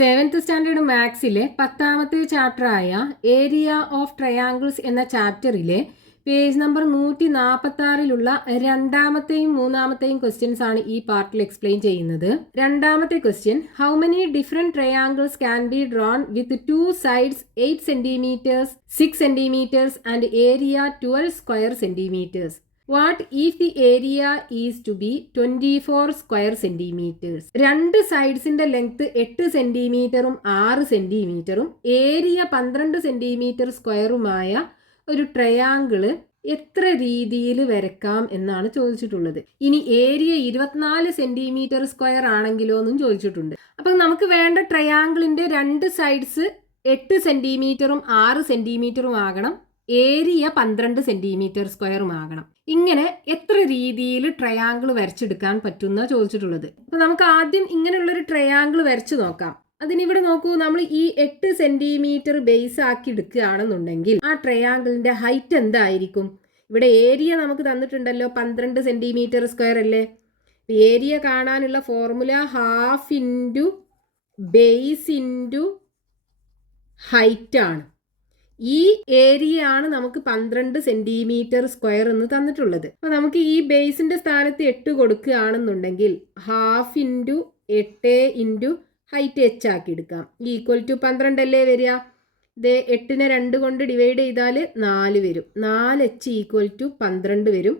Seventh standard മാത്സിലെ 10ാമത്തെ ചാപ്റ്ററായ ഏരിയ ഓഫ് ട്രയാങ്കിൾസ് എന്ന ചാപ്റ്ററിലെ പേജ് നമ്പർ 146 രണ്ടാമത്തെയും മൂന്നാമത്തെയും ക്വസ്റ്റ്യൻസ് ആണ് ഈ പാർട്ടിൽ എക്സ്പ്ലെയിൻ ചെയ്യുന്നത്. രണ്ടാമത്തെ question, how many different triangles can be drone with 2 sides 8 centimeters, 6 centimeters and area 12 square centimeters? What if the area is to be 24 square centimeters? രണ്ട് സൈഡ്സിന്റെ ലെങ്ത് 8 സെന്റിമീറ്ററും 6 സെന്റിമീറ്ററും ഏരിയ 12 സെന്റിമീറ്റർ സ്ക്വയറുമായ ഒരു triangle എത്ര രീതിയിൽ വരക്കാം എന്നാണ് ചോദിച്ചിട്ടുള്ളത്. ഇനി ഏരിയ 24 സെന്റിമീറ്റർ സ്ക്വയർ ആണെങ്കിലോ എന്നും ചോദിച്ചിട്ടുണ്ട്. അപ്പം നമുക്ക് വേണ്ട ട്രയാങ്കിളിന്റെ രണ്ട് സൈഡ്സ് 8 സെന്റിമീറ്ററും 6 സെന്റിമീറ്ററും ആകണം, ഏരിയ 12 സെന്റിമീറ്റർ സ്ക്വയറും ആകണം. ഇങ്ങനെ എത്ര രീതിയിൽ ട്രയാങ്കിൾ വരച്ചെടുക്കാൻ പറ്റുന്ന ചോദിച്ചിട്ടുള്ളത്. അപ്പൊ നമുക്ക് ആദ്യം ഇങ്ങനെയുള്ളൊരു ട്രയാങ്കിൾ വരച്ചു നോക്കാം. അതിനിവിടെ നോക്കൂ, നമ്മൾ ഈ 8 സെന്റിമീറ്റർ ബേസ് ആക്കി എടുക്കുകയാണെന്നുണ്ടെങ്കിൽ ആ ട്രയാങ്കിളിന്റെ ഹൈറ്റ് എന്തായിരിക്കും? ഇവിടെ ഏരിയ നമുക്ക് തന്നിട്ടുണ്ടല്ലോ, 12 സെന്റിമീറ്റർ സ്ക്വയർ അല്ലേ. ഏരിയ കാണാനുള്ള formula half into base into height ആണ്. ഈ ഏരിയ ആണ് നമുക്ക് 12 സെന്റിമീറ്റർ സ്ക്വയർ എന്ന് തന്നിട്ടുള്ളത്. അപ്പൊ നമുക്ക് ഈ ബേസിന്റെ സ്ഥാനത്ത് 8 കൊടുക്കുകയാണെന്നുണ്ടെങ്കിൽ half into 8 into height h ആക്കി എടുക്കാം. ഈക്വൽ ടു 12 അല്ലേ വരിക. ഇത് 8നെ 2 കൊണ്ട് ഡിവൈഡ് ചെയ്താൽ 4 വരും. 4h ഈക്വൽ ടു 12 വരും.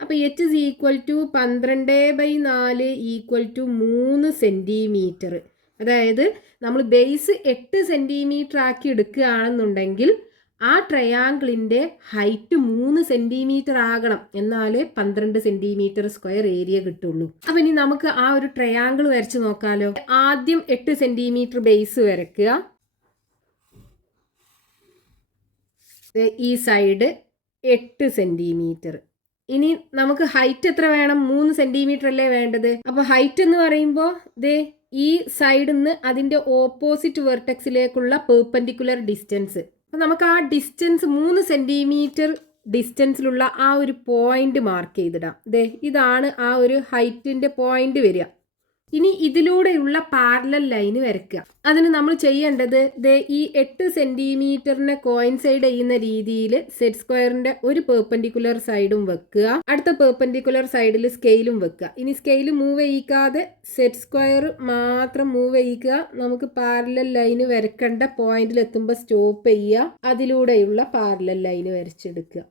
അപ്പോൾ h is equal to 12/4 equal to 3 centimetre. അതായത് നമ്മൾ ബേസ് 8 സെന്റിമീറ്റർ ആക്കി എടുക്കുകയാണെന്നുണ്ടെങ്കിൽ ആ ട്രയാങ്കിളിന്റെ ഹൈറ്റ് 3 സെന്റിമീറ്റർ ആകണം, എന്നാലേ 12 സെന്റിമീറ്റർ സ്ക്വയർ ഏരിയ കിട്ടുള്ളൂ. അപ്പൊ ഇനി നമുക്ക് ആ ഒരു ട്രയാങ്കിൾ വരച്ച് നോക്കാലോ. ആദ്യം 8 സെന്റിമീറ്റർ ബേസ് വരയ്ക്കുക. ഈ സൈഡ് 8 സെന്റിമീറ്റർ. ഇനി നമുക്ക് ഹൈറ്റ് എത്ര വേണം? 3 സെന്റിമീറ്റർ അല്ലേ വേണ്ടത്. അപ്പൊ ഹൈറ്റ് എന്ന് പറയുമ്പോൾ ദേ ഈ സൈഡിൽ നിന്ന് അതിന്റെ ഓപ്പോസിറ്റ് വെർട്ടെക്സിലേക്കുള്ള പെർപെൻഡിക്കുലർ ഡിസ്റ്റൻസ്. അപ്പൊ നമുക്ക് ആ ഡിസ്റ്റൻസ് 3 സെന്റിമീറ്റർ ഡിസ്റ്റൻസിലുള്ള ആ ഒരു പോയിന്റ് മാർക്ക് ചെയ്തിടാം. ദേ ഇതാണ് ആ ഒരു ഹൈറ്റിന്റെ പോയിന്റ് വരിക. ഇനി ഇതിലൂടെയുള്ള പാരലൽ ലൈന് വരയ്ക്കുക. അതിന് നമ്മൾ ചെയ്യേണ്ടത് ദേ ഈ 8 സെന്റിമീറ്ററിനെ കോയിൻസൈഡ് ചെയ്യുന്ന രീതിയിൽ സെറ്റ് സ്ക്വയറിന്റെ ഒരു പെർപെൻഡിക്കുലർ സൈഡും വെക്കുക, അടുത്ത പെർപെൻഡിക്കുലർ സൈഡിൽ സ്കെയിലും വെക്കുക. ഇനി സ്കെയിൽ മൂവ് ചെയ്യിക്കാതെ സെറ്റ് സ്ക്വയർ മാത്രം മൂവ് ചെയ്യിക്കുക. നമുക്ക് പാരലൽ ലൈന് വരക്കേണ്ട പോയിന്റിൽ എത്തുമ്പോൾ സ്റ്റോപ്പ് ചെയ്യുക, അതിലൂടെയുള്ള പാരലൽ ലൈന് വരച്ചെടുക്കുക.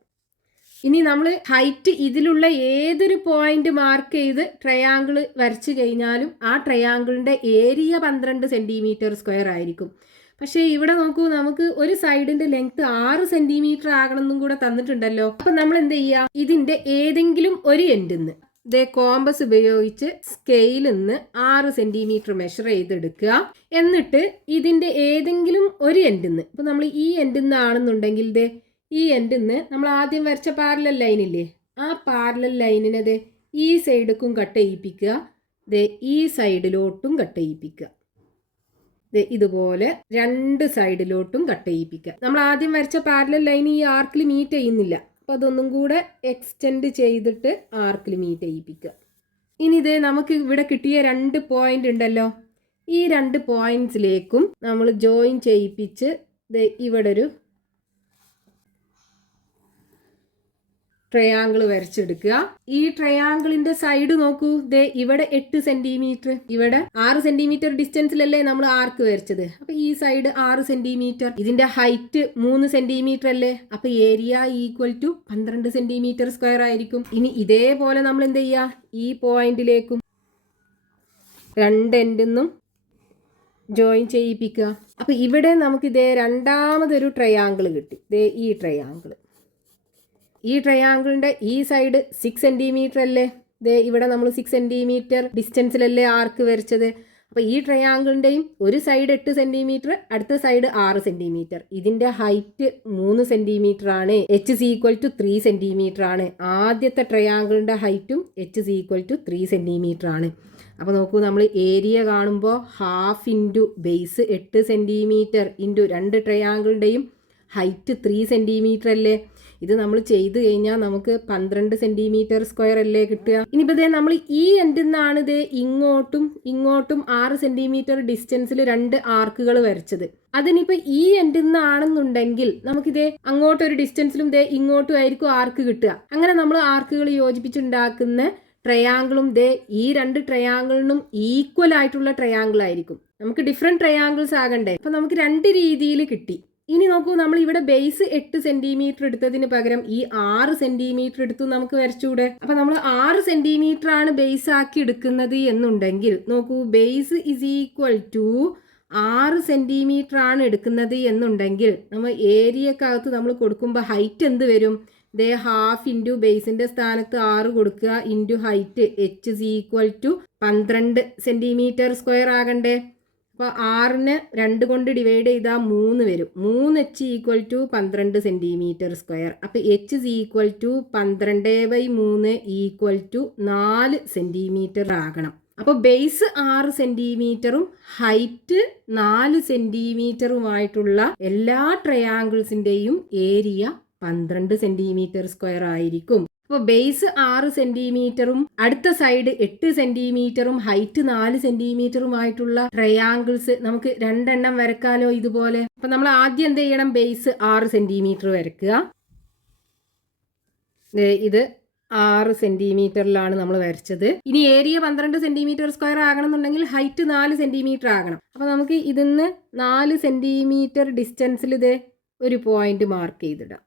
ഇനി നമ്മൾ ഹൈറ്റ് ഇതിലുള്ള ഏതൊരു പോയിന്റ് മാർക്ക് ചെയ്ത് ട്രയാങ്കിൾ വരച്ചു കഴിഞ്ഞാലും ആ ട്രയാങ്കിളിന്റെ ഏരിയ 12 സെന്റിമീറ്റർ സ്ക്വയർ ആയിരിക്കും. പക്ഷേ ഇവിടെ നോക്കൂ, നമുക്ക് ഒരു സൈഡിന്റെ ലെങ്ത് 6 സെന്റിമീറ്റർ ആകണമെന്നും കൂടെ തന്നിട്ടുണ്ടല്ലോ. അപ്പൊ നമ്മൾ എന്ത് ചെയ്യുക? ഇതിന്റെ ഏതെങ്കിലും ഒരു എൻഡിന്ന് ദേ കോമ്പസ് ഉപയോഗിച്ച് സ്കെയിലിൽ നിന്ന് 6 സെന്റിമീറ്റർ മെഷർ ചെയ്തെടുക്കുക. എന്നിട്ട് ഇതിന്റെ ഏതെങ്കിലും ഒരു എൻഡിന്ന്, ഇപ്പൊ നമ്മൾ ഈ എൻഡിന്ന് ആണെന്നുണ്ടെങ്കിൽ ദേ ഈ എൻഡിന്ന് നമ്മൾ ആദ്യം വരച്ച പാരലൽ ലൈനില്ലേ, ആ പാരലൽ ലൈനിനെ ഈ സൈഡിലേക്കും കട്ട് ചെയ്യിപ്പിക്കുക, ഈ സൈഡിലോട്ടും കട്ട് ചെയ്യിപ്പിക്കുക. ഇതുപോലെ 2 സൈഡിലോട്ടും കട്ട് ചെയ്യിപ്പിക്കുക. നമ്മൾ ആദ്യം വരച്ച പാരലൽ ലൈൻ ഈ ആർക്കിൽ മീറ്റ് ചെയ്യുന്നില്ല, അപ്പോൾ അതൊന്നും കൂടെ എക്സ്റ്റെൻഡ് ചെയ്തിട്ട് ആർക്കിൽ മീറ്റ് ചെയ്യിപ്പിക്കുക. ഇനി നമുക്ക് ഇവിടെ കിട്ടിയ 2 പോയിന്റ് ഉണ്ടല്ലോ, ഈ 2 പോയിന്റ്സിലേക്കും നമ്മൾ ജോയിൻ ചെയ്യിപ്പിച്ച് ഇവിടെ ഒരു ട്രയാങ്കിൾ വരച്ചെടുക്കുക. ഈ ട്രയാങ്കിളിന്റെ സൈഡ് നോക്കൂ, ഇവിടെ 8 സെന്റിമീറ്റർ, ഇവിടെ 6 സെന്റിമീറ്റർ ഡിസ്റ്റൻസിലല്ലേ നമ്മൾ ആർക്ക് വരച്ചത്. അപ്പൊ ഈ സൈഡ് 6 സെന്റിമീറ്റർ, ഇതിന്റെ ഹൈറ്റ് 3 സെന്റിമീറ്റർ അല്ലേ. അപ്പൊ area equal to 12 centimetre square ആയിരിക്കും. ഇനി ഇതേപോലെ നമ്മൾ എന്ത് ചെയ്യാ, ഈ പോയിന്റിലേക്കും 2 എൻഡിന്നും ജോയിൻ ചെയ്യിപ്പിക്കുക. അപ്പൊ ഇവിടെ നമുക്ക് രണ്ടാമതൊരു ട്രയാങ്കിൾ കിട്ടി. ഈ ട്രയാങ്കിൾ, ഈ ട്രയാങ്കിളിന്റെ ഈ സൈഡ് 6 സെന്റിമീറ്റർ അല്ലേ. ഇവിടെ നമ്മൾ 6 സെന്റിമീറ്റർ ഡിസ്റ്റൻസിലല്ലേ ആർക്ക് വരച്ചത്. അപ്പൊ ഈ ട്രയാങ്കിളിന്റെയും ഒരു സൈഡ് 8 സെന്റിമീറ്റർ, അടുത്ത സൈഡ് 6 സെന്റിമീറ്റർ. ഇതിന്റെ ഹൈറ്റ് 3 സെന്റിമീറ്റർ ആണ്. h is equal to 3 centimetre ആണ്. ആദ്യത്തെ ട്രയാങ്കിളിന്റെ ഹൈറ്റും h is equal to 3 centimetre ആണ്. അപ്പോൾ നോക്കൂ, നമ്മൾ ഏരിയ കാണുമ്പോൾ half into base 8 centimetre into 2 ട്രയാങ്കിളിന്റെയും ഹൈറ്റ് 3 സെന്റിമീറ്റർ അല്ലേ. ഇത് നമ്മൾ ചെയ്ത് കഴിഞ്ഞാൽ നമുക്ക് 12 സെന്റിമീറ്റർ സ്ക്വയർ അല്ലേ കിട്ടുക. ഇനിയിപ്പോൾ ഇതേ നമ്മൾ ഈ എൻഡിൽ നിന്നാണ് ഇതേ ഇങ്ങോട്ടും 6 സെന്റിമീറ്റർ ഡിസ്റ്റൻസിൽ 2 ആർക്കുകൾ വരച്ചത്. അതിനിപ്പോൾ ഈ എൻഡിൽ നിന്നാണെന്നുണ്ടെങ്കിൽ നമുക്കിതേ അങ്ങോട്ടൊരു ഡിസ്റ്റൻസിലും ഇതേ ഇങ്ങോട്ടും ആയിരിക്കും ആർക്ക് കിട്ടുക. അങ്ങനെ നമ്മൾ ആർക്കുകൾ യോജിപ്പിച്ചുണ്ടാക്കുന്ന ട്രയാങ്കിളും ദേ ഈ 2 ട്രയാങ്കിളിനും ഈക്വൽ ആയിട്ടുള്ള ട്രയാങ്കിൾ ആയിരിക്കും. നമുക്ക് ഡിഫറെന്റ് ട്രയാങ്കിൾസ് ആകണ്ടേ. അപ്പൊ നമുക്ക് 2 രീതിയിൽ കിട്ടി. ഇനി നോക്കൂ, നമ്മൾ ഇവിടെ ബേസ് 8 സെന്റിമീറ്റർ എടുത്തതിന് പകരം ഈ 6 സെന്റിമീറ്റർ എടുത്തു നമുക്ക് വരച്ചൂടെ. അപ്പൊ നമ്മൾ 6 സെന്റിമീറ്റർ ആണ് ബേസ് ആക്കി എടുക്കുന്നത് എന്നുണ്ടെങ്കിൽ നോക്കൂ, base is equal to 6 centimetre ആണ് എടുക്കുന്നത് എന്നുണ്ടെങ്കിൽ നമ്മൾ ഏരിയക്കകത്ത് നമ്മൾ കൊടുക്കുമ്പോൾ ഹൈറ്റ് എന്ത് വരും? ദേ ഹാഫ് ഇൻറ്റു ബേസിന്റെ സ്ഥാനത്ത് 6 കൊടുക്കുക into height h is equal to 12 centimetre square ആകണ്ടേ. അപ്പോൾ 6നെ 2 കൊണ്ട് ഡിവൈഡ് ചെയ്താൽ 3 വരും. 3h equal to 12 centimetre square. അപ്പോൾ h is equal to 12/3 equal to 4 centimetre ആകണം. അപ്പോൾ ബേസ് 6 സെന്റിമീറ്ററും ഹൈറ്റ് 4 സെന്റിമീറ്ററുമായിട്ടുള്ള എല്ലാ ട്രയാങ്കിൾസിന്റെയും ഏരിയ 12 സെന്റിമീറ്റർ സ്ക്വയർ ആയിരിക്കും. അപ്പോൾ ബേസ് 6 സെന്റിമീറ്ററും അടുത്ത സൈഡ് 8 സെന്റിമീറ്ററും ഹൈറ്റ് 4 സെന്റിമീറ്ററുമായിട്ടുള്ള ട്രയാങ്കിൾസ് നമുക്ക് 2 എണ്ണം വരക്കാലോ ഇതുപോലെ. അപ്പൊ നമ്മൾ ആദ്യം എന്ത് ചെയ്യണം? ബേസ് 6 സെന്റിമീറ്റർ വരക്കുക. ഇത് 6 സെന്റിമീറ്ററിലാണ് നമ്മൾ വരച്ചത്. ഇനി ഏരിയ 12 സെന്റിമീറ്റർ സ്ക്വയർ ആകണമെന്നുണ്ടെങ്കിൽ ഹൈറ്റ് 4 സെന്റിമീറ്റർ ആകണം. അപ്പൊ നമുക്ക് ഇതിന്ന് 4 സെന്റിമീറ്റർ ഡിസ്റ്റൻസിൽ ഇത് ഒരു പോയിന്റ് മാർക്ക് ചെയ്തിടാം.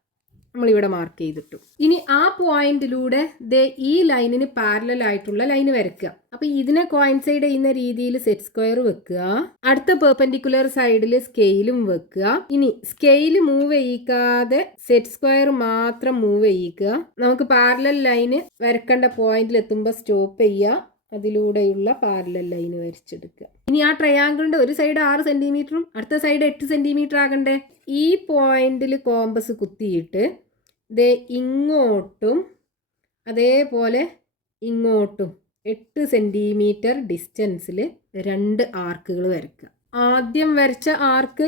നമ്മളിവിടെ മാർക്ക് ചെയ്തിട്ടു. ഇനി ആ പോയിന്റിലൂടെ ദേ ഈ ലൈനിന് പാരലൽ ആയിട്ടുള്ള ലൈൻ വരയ്ക്കുക. അപ്പൊ ഇതിനെ കോയിൻസൈഡ് ചെയ്യുന്ന രീതിയിൽ സെറ്റ് സ്ക്വയർ വെക്കുക. അടുത്ത പെർപെൻഡിക്കുലർ സൈഡിൽ സ്കെയിലും വെക്കുക. ഇനി സ്കെയിൽ മൂവ് ചെയ്യിക്കാതെ സെറ്റ് സ്ക്വയർ മാത്രം മൂവ് ചെയ്യിക്കുക. നമുക്ക് പാരലൽ ലൈന് വരക്കേണ്ട പോയിന്റിൽ എത്തുമ്പോൾ സ്റ്റോപ്പ് ചെയ്യുക. അതിലൂടെയുള്ള പാരലൽ ലൈൻ വരച്ചെടുക്കുക. ഇനി ആ ട്രയാങ്കിളിന്റെ ഒരു സൈഡ് 6 സെന്റിമീറ്ററും അടുത്ത സൈഡ് 8 സെന്റിമീറ്റർ ആകണ്ടേ. ഈ പോയിന്റിൽ കോമ്പസ് കുത്തിയിട്ട് ദേ ഇങ്ങോട്ടും അതേപോലെ ഇങ്ങോട്ടും 8 സെന്റിമീറ്റർ ഡിസ്റ്റൻസിൽ 2 ആർക്കുകൾ വരയ്ക്കുക. ആദ്യം വരച്ച ആർക്ക്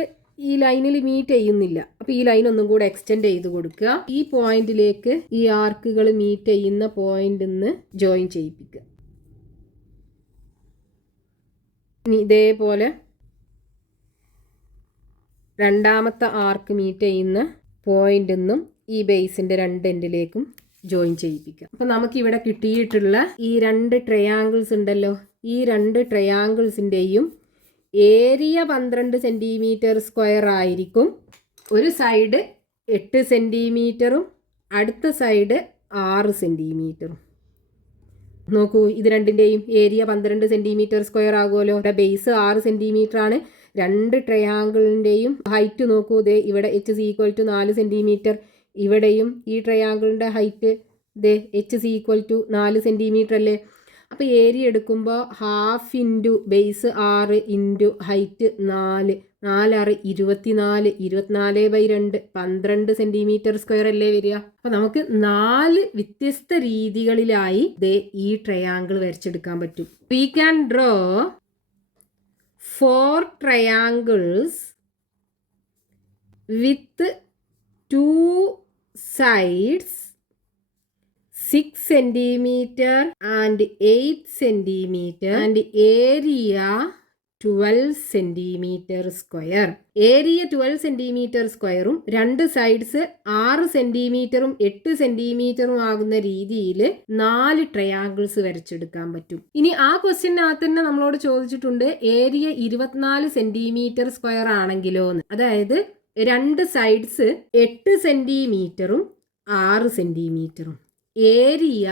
ഈ ലൈനിൽ മീറ്റ് ചെയ്യുന്നില്ല. അപ്പൊ ഈ ലൈൻ ഒന്നും കൂടെ എക്സ്റ്റെൻഡ് ചെയ്ത് കൊടുക്കുക. ഈ പോയിന്റിലേക്ക് ഈ ആർക്കുകൾ മീറ്റ് ചെയ്യുന്ന പോയിന്റിൽ നിന്ന് ജോയിൻ ചെയ്യിപ്പിക്കുക. ഇനി ഇതേപോലെ രണ്ടാമത്തെ ആർക്ക് മീറ്റ് ചെയ്യുന്ന പോയിന്റിൽ നിന്നും ഈ ബേസിന്റെ 2 എൻഡിലേക്കും ജോയിൻ ചെയ്യിപ്പിക്കാം. അപ്പൊ നമുക്കിവിടെ കിട്ടിയിട്ടുള്ള ഈ 2 ട്രയാങ്കിൾസ് ഉണ്ടല്ലോ, ഈ 2 ട്രയാങ്കിൾസിന്റെയും ഏരിയ 12 സെന്റിമീറ്റർ സ്ക്വയർ ആയിരിക്കും. ഒരു സൈഡ് 8 സെന്റിമീറ്ററും അടുത്ത സൈഡ് 6 സെന്റിമീറ്ററും. നോക്കൂ, ഇത് രണ്ടിന്റെയും ഏരിയ 12 സെന്റിമീറ്റർ സ്ക്വയർ ആകുമല്ലോ. ബേസ് 6 സെന്റിമീറ്റർ ആണ്. 2 ട്രയാങ്കിളിന്റെയും ഹൈറ്റ് നോക്കൂ, ദേ ഇവിടെ h is equal to 4 centimetre. ഇവിടെയും ഈ ട്രയാങ്കിളിന്റെ ഹൈറ്റ് ദേ h is equal to 4 centimetre അല്ലേ. അപ്പോൾ ഏരിയ എടുക്കുമ്പോൾ half into base 6 into height 4 6 24 24/2 12 centimetre square അല്ലേ വരിക. അപ്പൊ നമുക്ക് 4 വ്യത്യസ്ത രീതികളിലായി ദേ ഈ ട്രയാങ്കിൾ വരച്ചെടുക്കാൻ പറ്റും. We can draw 4 triangles with 2 sides 6 centimeter and 8 centimeter and area 12 centimeter square. Area 12 centimetre സ്ക്വയറും 2 സൈഡ്സ് 6 സെന്റിമീറ്ററും 8 സെന്റിമീറ്ററും ആകുന്ന രീതിയിൽ 4 ട്രയാങ്കിൾസ് വരച്ചെടുക്കാൻ പറ്റും. ഇനി ആ ക്വസ്റ്റ്യനകത്ത് തന്നെ നമ്മളോട് ചോദിച്ചിട്ടുണ്ട് ഏരിയ 24 സെന്റിമീറ്റർ സ്ക്വയർ ആണെങ്കിലോ എന്ന്. അതായത് 2 സൈഡ്സ് 8 സെന്റിമീറ്ററും 6 സെന്റിമീറ്ററും ഏരിയ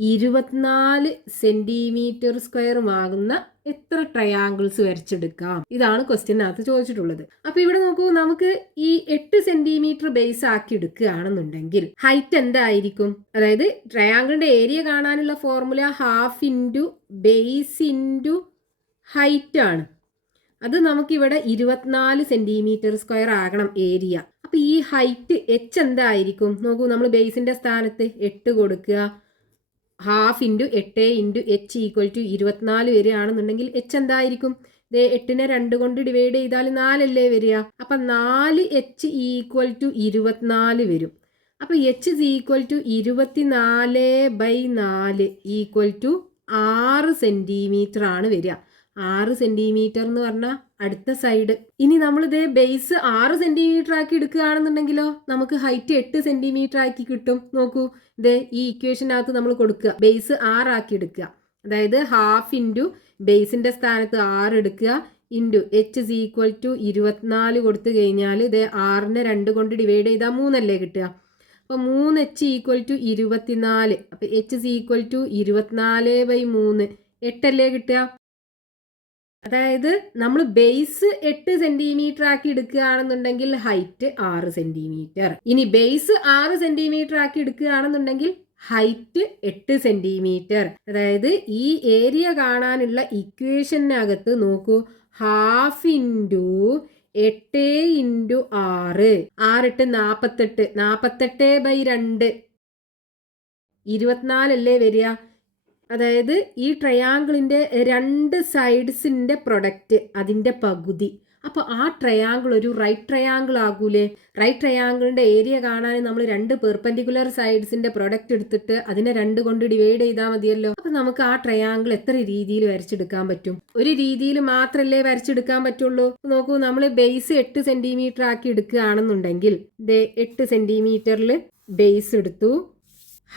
24 സെന്റിമീറ്റർ സ്ക്വയറുമാകുന്ന എത്ര ട്രയാങ്കിൾസ് വരച്ചെടുക്കാം? ഇതാണ് ക്വസ്റ്റ്യനകത്ത് ചോദിച്ചിട്ടുള്ളത്. അപ്പൊ ഇവിടെ നോക്കൂ, നമുക്ക് ഈ 8 സെന്റിമീറ്റർ ബേസ് ആക്കി എടുക്കുകയാണെന്നുണ്ടെങ്കിൽ ഹൈറ്റ് എന്തായിരിക്കും? അതായത് ട്രയാങ്കിളിന്റെ ഏരിയ കാണാനുള്ള formula half into base into height ആണ്. അത് നമുക്കിവിടെ 24 സെന്റിമീറ്റർ സ്ക്വയർ ആകണം ഏരിയ. അപ്പൊ ഈ ഹൈറ്റ് h എന്തായിരിക്കും? നോക്കൂ, നമ്മൾ ബേസിന്റെ സ്ഥാനത്ത് 8 കൊടുക്കുക. Half into 8 into h equal to 24 വരികയാണെന്നുണ്ടെങ്കിൽ h എന്തായിരിക്കും? 8നെ 2 കൊണ്ട് ഡിവൈഡ് ചെയ്താൽ 4 അല്ലേ വരിക. അപ്പം 4h ഈക്വൽ ടു 24 വരും. അപ്പം h is equal to 24/4 equal to 6 centimetre ആണ് വരിക. 6 സെൻറ്റിമീറ്റർ എന്ന് പറഞ്ഞാൽ അടുത്ത സൈഡ്. ഇനി നമ്മൾ ഇതേ ബേസ് 6 സെൻറ്റിമീറ്റർ ആക്കി എടുക്കുകയാണെന്നുണ്ടെങ്കിലോ നമുക്ക് ഹൈറ്റ് 8 സെൻറ്റിമീറ്റർ ആക്കി കിട്ടും. നോക്കൂ, ഇതേ ഈ ഇക്വേഷനകത്ത് നമ്മൾ കൊടുക്കുക, ബേസ് 6 ആക്കി എടുക്കുക. അതായത് ഹാഫ് ഇൻറ്റു ബേസിൻ്റെ സ്ഥാനത്ത് 6 എടുക്കുക into h is equal to 24 കൊടുത്തു കഴിഞ്ഞാൽ ഇതേ 6നെ 2 കൊണ്ട് ഡിവൈഡ് ചെയ്താൽ 3 അല്ലേ കിട്ടുക. അപ്പോൾ 3h ഈക്വൽ ടു 24. അപ്പോൾ h ഇസ് ഈക്വൽ ടു 24/3 8 അല്ലേ കിട്ടുക. അതായത് നമ്മൾ ബേസ് 8 സെൻറ്റിമീറ്റർ ആക്കി എടുക്കുകയാണെന്നുണ്ടെങ്കിൽ ഹൈറ്റ് 6 സെൻറ്റിമീറ്റർ. ഇനി ബേസ് 6 സെൻറ്റിമീറ്റർ ആക്കി എടുക്കുകയാണെന്നുണ്ടെങ്കിൽ ഹൈറ്റ് 8 സെൻറ്റിമീറ്റർ. അതായത് ഈ ഏരിയ കാണാനുള്ള ഇക്വേഷനകത്ത് നോക്കൂ, ഹാഫ് ഇൻറ്റു 8 ഇൻറ്റു 6, 6 48, 48/2 24 അല്ലേ വരിക. അതായത് ഈ ട്രയാങ്കിളിൻ്റെ 2 സൈഡ്സിൻ്റെ പ്രൊഡക്റ്റ് അതിൻ്റെ പകുതി. അപ്പോൾ ആ ട്രയാങ്കിൾ ഒരു റൈറ്റ് ട്രയാങ്കിൾ ആകൂലേ. റൈറ്റ് ട്രയാങ്കിളിൻ്റെ ഏരിയ കാണാൻ നമ്മൾ 2 പെർപെൻഡിക്കുലർ സൈഡ്സിൻ്റെ പ്രൊഡക്റ്റ് എടുത്തിട്ട് അതിനെ 2 കൊണ്ട് ഡിവൈഡ് ചെയ്താൽ മതിയല്ലോ. അപ്പോൾ നമുക്ക് ആ ട്രയാങ്കിൾ എത്ര രീതിയിൽ വരച്ചെടുക്കാൻ പറ്റും? ഒരു രീതിയിൽ മാത്രമല്ലേ വരച്ചെടുക്കാൻ പറ്റുള്ളൂ. നോക്കൂ, നമ്മൾ ബേസ് 8 സെൻറ്റിമീറ്റർ ആക്കി എടുക്കുകയാണെന്നുണ്ടെങ്കിൽ 8 സെൻറ്റിമീറ്ററിൽ ബേസ് എടുത്തു,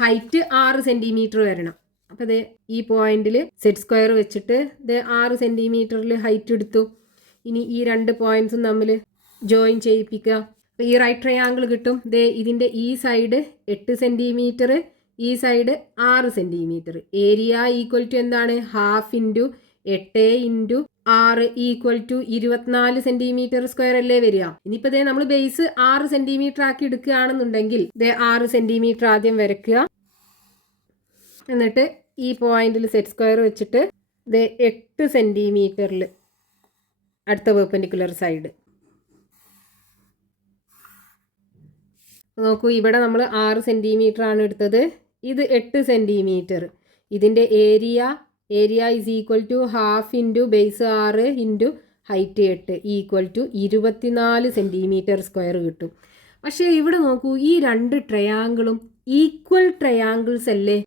ഹൈറ്റ് 6 സെൻറ്റിമീറ്റർ വരണം. അപ്പോൾ ഈ പോയിന്റിൽ സെറ്റ് സ്ക്വയർ വെച്ചിട്ട് 6 സെൻറ്റിമീറ്ററിൽ ഹൈറ്റ് എടുത്തു. ഇനി ഈ 2 പോയിന്റ്സും തമ്മിൽ ജോയിൻ ചെയ്യിപ്പിക്കുക. അപ്പോൾ ഈ റൈറ്റ് ട്രയാങ്കിൾ കിട്ടും. ഇതിൻ്റെ ഈ സൈഡ് 8 സെൻറ്റിമീറ്റർ, ഈ side 6 centimetre. Area equal to എന്താണ്? Half into 8 into 6 equal to 24 centimetre square അല്ലേ വരിക. ഇനിയിപ്പോൾ നമ്മൾ ബേസ് 6 സെൻറ്റിമീറ്റർ ആക്കി എടുക്കുകയാണെന്നുണ്ടെങ്കിൽ 6 സെൻറ്റിമീറ്റർ ആദ്യം വരയ്ക്കുക. എന്നിട്ട് ഈ പോയിന്റിൽ സെറ്റ് സ്ക്വയർ വെച്ചിട്ട് 8 സെൻറ്റിമീറ്ററിൽ അടുത്ത പെർപെൻഡിക്കുലർ സൈഡ് നോക്കൂ. ഇവിടെ നമ്മൾ 6 സെൻറ്റിമീറ്റർ ആണ് എടുത്തത്, ഇത് 8 സെൻറ്റിമീറ്റർ. ഇതിൻ്റെ area is equal to half into base 6 into height 8 equal to 24 centimetre square കിട്ടും. പക്ഷേ ഇവിടെ നോക്കൂ, ഈ 2 ട്രയാങ്കിളും ഈക്വൽ ട്രയാങ്കിൾസ് അല്ലേ.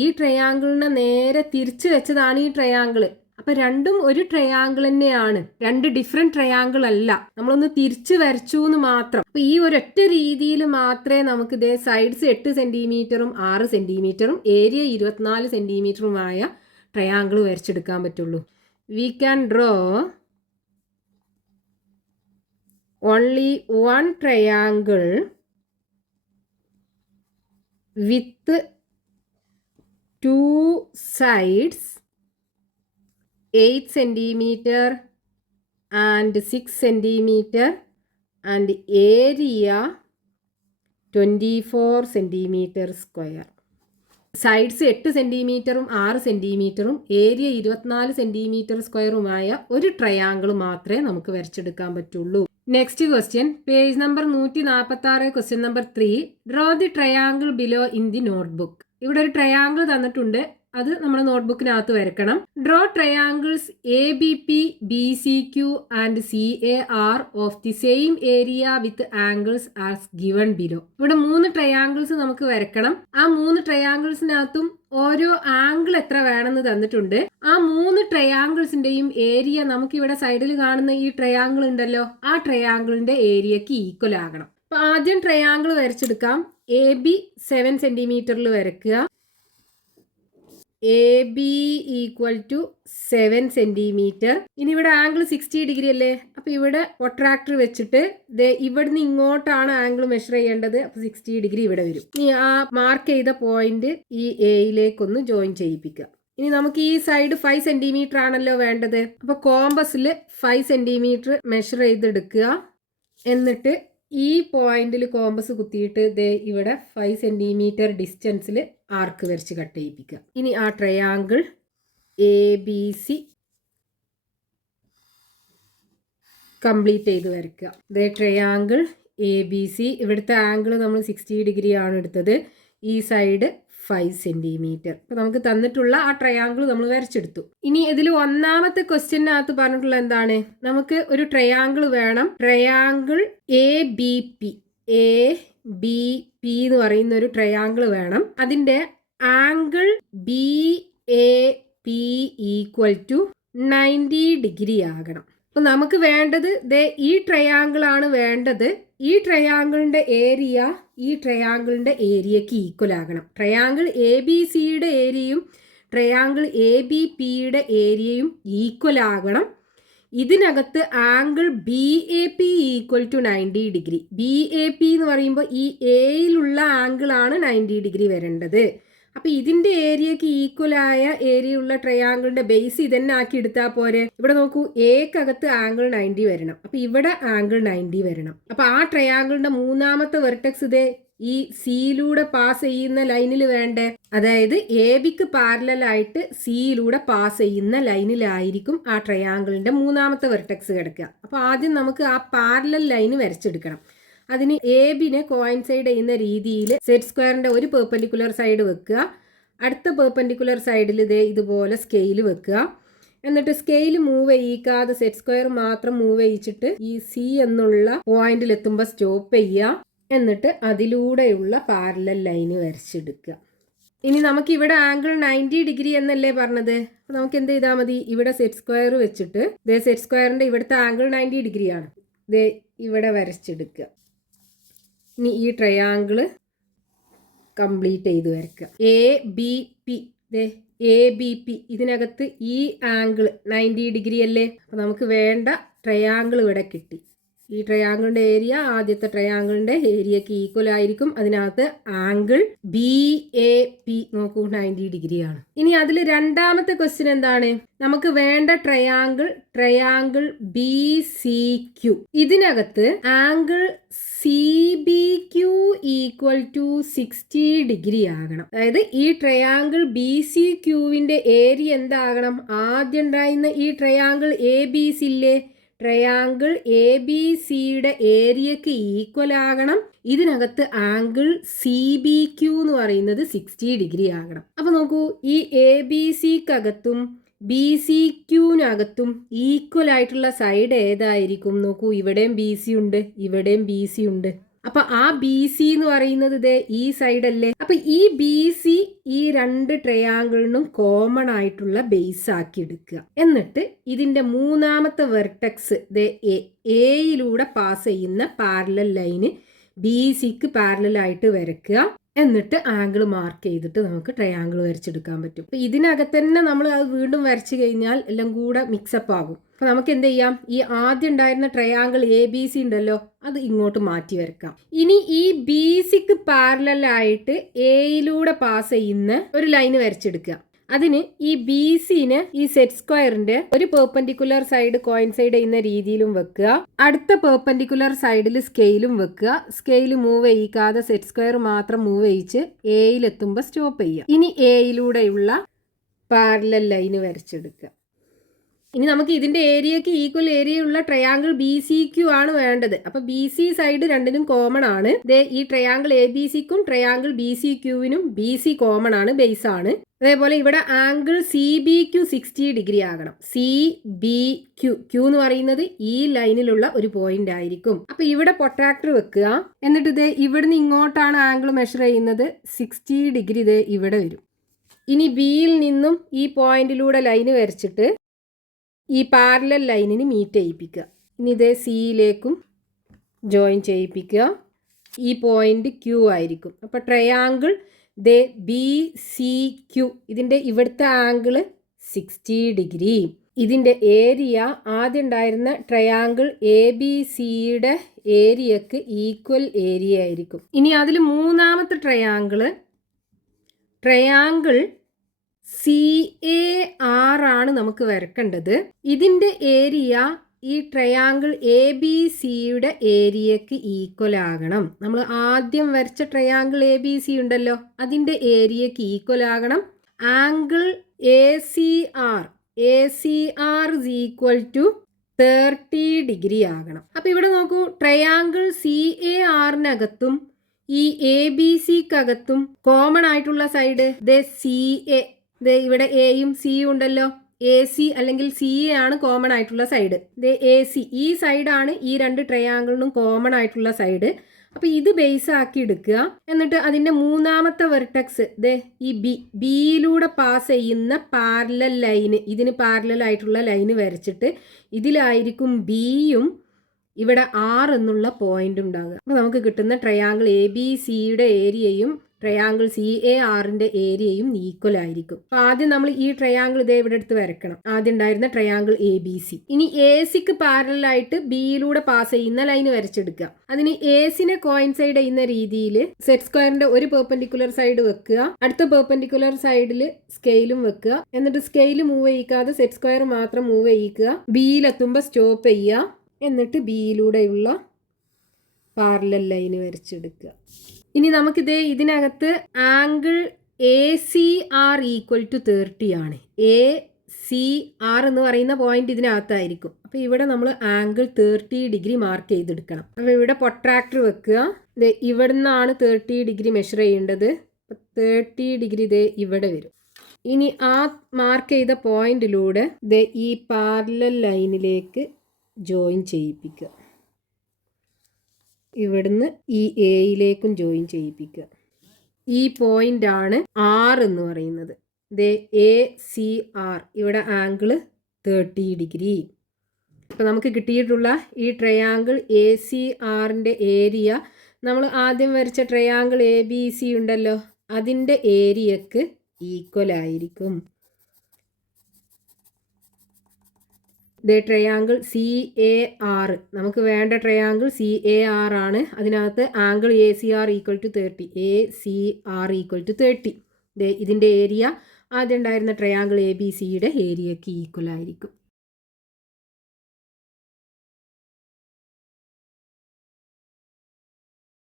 ഈ ട്രയാങ്കിളിനെ നേരെ തിരിച്ചു വെച്ചതാണ് ഈ ട്രയാങ്കിള്. അപ്പൊ രണ്ടും ഒരു ട്രയാങ്കിൾ തന്നെയാണ്, 2 ഡിഫറെന്റ് ട്രയാങ്കിൾ അല്ല. നമ്മളൊന്ന് തിരിച്ചു വരച്ചു എന്ന് മാത്രം. അപ്പൊ ഈ ഒരൊറ്റ രീതിയിൽ മാത്രമേ നമുക്ക് സൈഡ്സ് 8 സെന്റിമീറ്ററും 6 സെന്റിമീറ്ററും ഏരിയ 24 സെന്റിമീറ്ററുമായ ട്രയാങ്കിൾ വരച്ചെടുക്കാൻ പറ്റുള്ളൂ. We can draw only one triangle with 2 sides 8 centimeter and 6 centimeter and area 24 centimeter square. Sides 8 സെൻറ്റിമീറ്ററും 6 സെൻറ്റിമീറ്ററും ഏരിയ 24 സെൻറ്റിമീറ്റർ സ്ക്വയറുമായ ഒരു ട്രയാങ്കിൾ മാത്രമേ നമുക്ക് വരച്ചെടുക്കാൻ പറ്റുള്ളൂ. Next question, page number 146, question number 3. Draw the triangle below in the notebook. ഇവിടെ ഒരു ട്രയാങ്കിൾ തന്നിട്ടുണ്ട്, അത് നമ്മുടെ നോട്ട്ബുക്കിനകത്ത് വരക്കണം. Draw triangles ABP, BCQ and CAR of the same area with angles as given below. ഇവിടെ 3 ട്രയാങ്കിൾസ് നമുക്ക് വരക്കണം. ആ 3 ട്രയാങ്കിൾസിനകത്തും ഓരോ ആംഗിൾ എത്ര വേണമെന്ന് തന്നിട്ടുണ്ട്. ആ 3 ട്രയാങ്കിൾസിന്റെയും ഏരിയ നമുക്ക് ഇവിടെ സൈഡിൽ കാണുന്ന ഈ ട്രയാങ്കിൾ ഉണ്ടല്ലോ, ആ ട്രയാങ്കിളിന്റെ ഏരിയക്ക് ഈക്വൽ ആകണം. അപ്പൊ ആദ്യം ട്രയാങ്കിൾ വരച്ചെടുക്കാം. AB 7 സെന്റിമീറ്ററിൽ വരയ്ക്കുക. AB equal to 7 centimetre. ഇനി ഇവിടെ ആംഗിൾ 60 ഡിഗ്രി അല്ലേ. അപ്പൊ ഇവിടെ പ്രൊട്രാക്ടർ വെച്ചിട്ട് ഇവിടുന്ന് ഇങ്ങോട്ടാണ് ആംഗിൾ മെഷർ ചെയ്യേണ്ടത്. അപ്പൊ 60 ഡിഗ്രി ഇവിടെ വരും. ഇനി ആ മാർക്ക് ചെയ്ത പോയിന്റ് ഈ എയിലേക്കൊന്ന് ജോയിൻ ചെയ്യിപ്പിക്കുക. ഇനി നമുക്ക് ഈ സൈഡ് 5 സെന്റിമീറ്റർ ആണല്ലോ വേണ്ടത്. അപ്പൊ കോമ്പസിൽ 5 സെന്റിമീറ്റർ മെഷർ ചെയ്തെടുക്കുക. എന്നിട്ട് ഈ പോയിന്റിൽ കോമ്പസ് കുത്തിയിട്ട് ഇവിടെ 5 സെന്റിമീറ്റർ ഡിസ്റ്റൻസിൽ ആർക്ക് വരച്ച് കട്ട് ചെയ്യിപ്പിക്കുക. ഇനി ആ ട്രയാങ്കിൾ ABC കംപ്ലീറ്റ് ചെയ്ത് വരയ്ക്കുക. ട്രയാങ്കിൾ ABC, ഇവിടുത്തെ ആംഗിൾ നമ്മൾ 60 ഡിഗ്രി ആണ് എടുത്തത്. ഈ സൈഡ് 5 സെന്റിമീറ്റർ. അപ്പോൾ നമുക്ക് തന്നിട്ടുള്ള ആ ട്രയാങ്കിൾ നമ്മൾ വരച്ചെടുത്തു. ഇനി ഇതിൽ ഒന്നാമത്തെ ക്വസ്റ്റ്യനകത്ത് പറഞ്ഞിട്ടുള്ള എന്താണ്, നമുക്ക് ഒരു ട്രയാങ്കിൾ വേണം. ട്രയാങ്കിൾ എ ബി പി എന്ന് പറയുന്ന ഒരു ട്രയാങ്കിൾ വേണം. അതിന്റെ angle B A P equal to 90 degree ആകണം. അപ്പൊ നമുക്ക് വേണ്ടത് ഈ ട്രയാങ്കിൾ ആണ് വേണ്ടത്. ഈ ട്രയാങ്കിളിന്റെ ഏരിയ ഈ ട്രയാങ്കിളിന്റെ ഏരിയക്ക് ഈക്വൽ ആകണം. ട്രയാങ്കിൾ എ ബി സിയുടെ ഏരിയയും ട്രയാങ്കിൾ എ ബി പിയുടെ ഏരിയയും ഈക്വൽ ആകണം. ഇതിനകത്ത് angle B A P equal to 90 degree. B A P എന്ന് പറയുമ്പോൾ ഈ എയിലുള്ള ആംഗിൾ ആണ് 90 ഡിഗ്രി വരേണ്ടത്. അപ്പൊ ഇതിന്റെ ഏരിയക്ക് ഈക്വൽ ആയ ഏരിയ ഉള്ള ട്രയാങ്കിളിന്റെ ബേസ് ഇതന്നെ ആക്കി എടുത്താൽ പോരെ. ഇവിടെ നോക്കൂ, എക്കകത്ത് ആംഗിൾ 90 വരണം. അപ്പൊ ഇവിടെ ആംഗിൾ 90 വരണം. അപ്പൊ ആ ട്രയാങ്കിളിന്റെ മൂന്നാമത്തെ വെർട്ടെക്സ് ഇതേ ഈ സിയിലൂടെ പാസ് ചെയ്യുന്ന ലൈനിൽ വേണ്ടേ. അതായത് എ ബിക്ക് പാരലൽ ആയിട്ട് സിയിലൂടെ പാസ് ചെയ്യുന്ന ലൈനിലായിരിക്കും ആ ട്രയാങ്കിളിന്റെ മൂന്നാമത്തെ വെർട്ടെക്സ് കിടക്കുക. അപ്പൊ ആദ്യം നമുക്ക് ആ പാരലൽ ലൈന് വരച്ചെടുക്കണം. അതിന് എ ബിനെ കോയിൻസൈഡ് ചെയ്യുന്ന രീതിയിൽ സെറ്റ് സ്ക്വയറിന്റെ ഒരു പെർപെൻഡിക്കുലർ സൈഡ് വെക്കുക. അടുത്ത പെർപെൻഡിക്കുലർ സൈഡിൽ ഇതുപോലെ സ്കെയിൽ വെക്കുക. എന്നിട്ട് സ്കെയിൽ മൂവ് ചെയ്യിക്കാതെ സെറ്റ് സ്ക്വയർ മാത്രം മൂവ് ചെയ്യിച്ചിട്ട് ഈ സി എന്നുള്ള പോയിന്റിൽ എത്തുമ്പോൾ സ്റ്റോപ്പ് ചെയ്യുക. എന്നിട്ട് അതിലൂടെയുള്ള പാരലൽ ലൈന് വരച്ചെടുക്കുക. ഇനി നമുക്ക് ഇവിടെ ആംഗിൾ 90 ഡിഗ്രി എന്നല്ലേ പറഞ്ഞത്. അപ്പൊ നമുക്ക് എന്ത് ചെയ്താൽ മതി, ഇവിടെ സെറ്റ് സ്ക്വയർ വെച്ചിട്ട് സെറ്റ് സ്ക്വയറിന്റെ ഇവിടുത്തെ ആംഗിൾ 90 ഡിഗ്രിയാണ്, ഇവിടെ വരച്ചെടുക്കുക. ഇനി ഈ ട്രയാങ്കിള് കംപ്ലീറ്റ് ചെയ്ത് വരയ്ക്കുക. എ ബി പി ഇതിനകത്ത് ഈ ആംഗിൾ 90 ഡിഗ്രി അല്ലേ. അപ്പം നമുക്ക് വേണ്ട ട്രയാങ്കിൾ ഇവിടെ കിട്ടി. ഈ ട്രയാങ്കിളിന്റെ ഏരിയ ആദ്യത്തെ ട്രയാങ്കിളിന്റെ ഏരിയക്ക് ഈക്വൽ ആയിരിക്കും. അതിനകത്ത് ആംഗിൾ ബി എ പി നോക്കൂ 90 ഡിഗ്രിയാണ്. ഇനി അതിൽ രണ്ടാമത്തെ ക്വസ്റ്റ്യൻ എന്താണ്, നമുക്ക് വേണ്ട ട്രയാങ്കിൾ ബി സി ക്യു. ഇതിനകത്ത് angle C B Q equal to 60 degree ആകണം. അതായത് ഈ ട്രയാങ്കിൾ ബി സി ക്യൂവിന്റെ ഏരിയ എന്താകണം, ആദ്യം ഉണ്ടായിരുന്ന ഈ ട്രയാങ്കിൾ എ ബി സി ഇല്ലേ, ട്രയാങ്കിൾ എ ബി സിയുടെ ഏരിയക്ക് ഈക്വൽ ആകണം. ഇതിനകത്ത് ആംഗിൾ സി ബി ക്യു എന്ന് പറയുന്നത് 60 ഡിഗ്രി ആകണം. അപ്പൊ നോക്കൂ, ഈ എ ബി സിക്കകത്തും ബി സി ക്യൂവിനകത്തും ഈക്വൽ ആയിട്ടുള്ള സൈഡ് ഏതായിരിക്കും നോക്കൂ. ഇവിടെയും ബി സി ഉണ്ട്, ഇവിടെയും ബി സി ഉണ്ട്. അപ്പൊ ആ ബി സി എന്ന് പറയുന്നത് ഈ സൈഡ് അല്ലേ. അപ്പൊ ഈ ബി സി ഈ രണ്ട് ട്രയാങ്കിളിനും കോമൺ ആയിട്ടുള്ള ബേസ് ആക്കി എടുക്കുക. എന്നിട്ട് ഇതിന്റെ മൂന്നാമത്തെ വെർട്ടെക്സ് എയിലൂടെ പാസ് ചെയ്യുന്ന പാരലൽ ലൈന് ബി സിക്ക് പാരലൽ ആയിട്ട് വരയ്ക്കുക. എന്നിട്ട് ആംഗിൾ മാർക്ക് ചെയ്തിട്ട് നമുക്ക് ട്രയാങ്കിൾ വരച്ചെടുക്കാൻ പറ്റും. അപ്പൊ ഇതിനകത്ത് തന്നെ നമ്മൾ അത് വീണ്ടും വരച്ചു കഴിഞ്ഞാൽ എല്ലാം കൂടെ മിക്സപ്പ് ആകും. അപ്പൊ നമുക്ക് എന്ത് ചെയ്യാം, ഈ ആദ്യം ഉണ്ടായിരുന്ന ട്രയാങ്കിൾ എ ബി സി ഉണ്ടല്ലോ, അത് ഇങ്ങോട്ട് മാറ്റി വരക്കാം. ഇനി ഈ ബി സിക്ക് പാരലൽ ആയിട്ട് എയിലൂടെ പാസ് ചെയ്യുന്ന ഒരു ലൈന് വരച്ചെടുക്കുക. അതിന് ഈ ബി സിന് ഈ സെറ്റ് സ്ക്വയറിന്റെ ഒരു പെർപെൻഡിക്കുലർ സൈഡ് കോയിൻസൈഡ് ചെയ്യുന്ന രീതിയിലും വെക്കുക. അടുത്ത പെർപെൻഡിക്കുലർ സൈഡിൽ സ്കെയിലും വെക്കുക. സ്കെയിൽ മൂവ് ചെയ്യിക്കാതെ സെറ്റ് സ്ക്വയർ മാത്രം മൂവ് ചെയ്യിച്ച് എയിലെത്തുമ്പോൾ സ്റ്റോപ്പ് ചെയ്യുക. ഇനി എയിലൂടെയുള്ള പാരലൽ ലൈന് വരച്ചെടുക്കുക. ഇനി നമുക്ക് ഇതിന്റെ ഏരിയക്ക് ഈക്വൽ ഏരിയ ഉള്ള ട്രയാങ്കിൾ ബി സി ക്യു ആണ് വേണ്ടത്. അപ്പൊ ബി സി സൈഡ് രണ്ടിനും കോമൺ ആണ്. ഈ ട്രയാങ്കിൾ എ ബി സിക്കും ട്രയാങ്കിൾ ബി സി ക്യൂവിനും ബി സി കോമൺ ആണ്, ബേസ് ആണ്. അതേപോലെ ഇവിടെ angle C B Q 60 degree ആകണം. സി ബി ക്യു എന്ന് പറയുന്നത് ഈ ലൈനിലുള്ള ഒരു പോയിന്റ് ആയിരിക്കും. അപ്പൊ ഇവിടെ പ്രൊട്രാക്ടർ വെക്കുക. എന്നിട്ട് ഇവിടുന്ന് ഇങ്ങോട്ടാണ് ആംഗിൾ മെഷർ ചെയ്യുന്നത്. 60 ഡിഗ്രി ഇവിടെ വരും. ഇനി ബിയിൽ നിന്നും ഈ പോയിന്റിലൂടെ ലൈന് വരച്ചിട്ട് ഈ പാരലൽ ലൈനിന് മീറ്റ് ചെയ്യിപ്പിക്കുക. ഇനി സിയിലേക്കും ജോയിൻ ചെയ്യിപ്പിക്കുക. ഈ പോയിന്റ് ക്യൂ ആയിരിക്കും. അപ്പോൾ ട്രയാങ്കിൾ ബി സി ക്യൂ ഇതിൻ്റെ ഇവിടുത്തെ ആംഗിള് 60 ഡിഗ്രി. ഇതിൻ്റെ ഏരിയ ആദ്യം ഉണ്ടായിരുന്ന ട്രയാങ്കിൾ എ ബി സിയുടെ ഏരിയക്ക് ഈക്വൽ ഏരിയ ആയിരിക്കും. ഇനി അതിൽ മൂന്നാമത്തെ ട്രയാങ്കിൾ സി എ ആർ ആണ് നമുക്ക് വരക്കേണ്ടത്. ഇതിൻ്റെ ഏരിയ ഈ ട്രയാങ്കിൾ എ ബി സിയുടെ ഏരിയക്ക് ഈക്വൽ ആകണം. നമ്മൾ ആദ്യം വരച്ച ട്രയാങ്കിൾ എ ബി സി ഉണ്ടല്ലോ, അതിൻ്റെ ഏരിയക്ക് ഈക്വൽ ആകണം. Angle A C R is equal to 30 degree ആകണം. അപ്പൊ ഇവിടെ നോക്കൂ, ട്രയാങ്കിൾ സി എ ആറിനകത്തും ഈ എ ബി സിക്കകത്തും കോമൺ ആയിട്ടുള്ള സൈഡ് ദേ സി എ, ദേ ഇവിടെ എയും സിയും ഉണ്ടല്ലോ. എ സി അല്ലെങ്കിൽ സി എ ആണ് കോമൺ ആയിട്ടുള്ള സൈഡ്. ദേ എ സി, ഈ സൈഡാണ് ഈ രണ്ട് ട്രയാങ്കിളിനും കോമൺ ആയിട്ടുള്ള സൈഡ്. അപ്പൊ ഇത് ബേസ് ആക്കി എടുക്കുക. എന്നിട്ട് അതിന്റെ മൂന്നാമത്തെ വെർട്ടെക്സ് ദേ ഈ ബിയിലൂടെ പാസ് ചെയ്യുന്ന പാരലൽ ലൈന്, ഇതിന് പാരലൽ ആയിട്ടുള്ള ലൈന് വരച്ചിട്ട് ഇതിലായിരിക്കും ബിയും ഇവിടെ ആർ എന്നുള്ള പോയിന്റ് ഉണ്ടാകുക. അപ്പോൾ നമുക്ക് കിട്ടുന്ന ട്രയാങ്കിൾ എ ബി സിയുടെ ഏരിയയും ട്രയാങ്കിൾ സി എ ആറിന്റെ ഏരിയയും ഈക്വൽ ആയിരിക്കും. അപ്പൊ ആദ്യം നമ്മൾ ഈ ട്രയാങ്കിൾ ഇതേ ഇവിടെ എടുത്ത് വരക്കണം. ആദ്യം ഉണ്ടായിരുന്ന ട്രയാങ്കിൾ എ ബി സി. ഇനി എ സിക്ക് പാരലായിട്ട് ബിയിലൂടെ പാസ് ചെയ്യുന്ന ലൈൻ വരച്ചെടുക്കുക. അതിന് എ സിനെ കോയിൻസൈഡ് ചെയ്യുന്ന രീതിയിൽ സെറ്റ് സ്ക്വയറിന്റെ ഒരു പെർപെൻഡിക്കുലർ സൈഡ് വെക്കുക, അടുത്ത പെർപെൻഡിക്കുലർ സൈഡിൽ സ്കെയിലും വെക്കുക. എന്നിട്ട് സ്കെയിൽ മൂവ് ചെയ്യിക്കാതെ സെറ്റ് സ്ക്വയർ മാത്രം മൂവ് ചെയ്യിക്കുക. ബിയിലെത്തുമ്പോൾ സ്റ്റോപ്പ് ചെയ്യുക. എന്നിട്ട് ബിയിലൂടെയുള്ള പാരലൽ ലൈന് വരച്ചെടുക്കുക. ഇനി നമുക്കിത് ഇതിനകത്ത് angle A C R equal to 30 ആണ്. എ സി ആർ എന്ന് പറയുന്ന പോയിന്റ് ഇതിനകത്തായിരിക്കും. അപ്പോൾ ഇവിടെ നമ്മൾ ആംഗിൾ 30 ഡിഗ്രി മാർക്ക് ചെയ്തെടുക്കണം. അപ്പോൾ ഇവിടെ പൊട്രാക്ടർ വെക്കുക. ഇവിടെ നിന്നാണ് 30 ഡിഗ്രി മെഷർ ചെയ്യേണ്ടത്. 30 ഡിഗ്രി ഇതേ ഇവിടെ വരും. ഇനി ആ മാർക്ക് ചെയ്ത പോയിന്റിലൂടെ ഈ പാരലൽ ലൈനിലേക്ക് ജോയിൻ ചെയ്യിപ്പിക്കുക. ഇവിടുന്ന് ഈ എയിലേക്കും ജോയിൻ ചെയ്യിപ്പിക്കുക. ഈ പോയിന്റ് ആണ് ആർ എന്ന് പറയുന്നത്. എ സി ആർ, ഇവിടെ ആംഗിൾ 30 ഡിഗ്രി. അപ്പോൾ നമുക്ക് കിട്ടിയിട്ടുള്ള ഈ ട്രയാങ്കിൾ എ സി ആറിൻ്റെ ഏരിയ നമ്മൾ ആദ്യം വരച്ച ട്രയാങ്കിൾ എ ബി സി ഉണ്ടല്ലോ, അതിൻ്റെ ഏരിയക്ക് ഈക്വൽ ആയിരിക്കും. ട്രയാങ്കിൾ സി എ ആർ, നമുക്ക് വേണ്ട ട്രയാങ്കിൾ സി എ ആർ ആണ്. അതിനകത്ത് angle A C R equal to 30, A C R equal to 30. ഇതിൻ്റെ ഏരിയ ആദ്യം ഉണ്ടായിരുന്ന ട്രയാങ്കിൾ എ ബി സിയുടെ ഏരിയക്ക് ഈക്വൽ ആയിരിക്കും.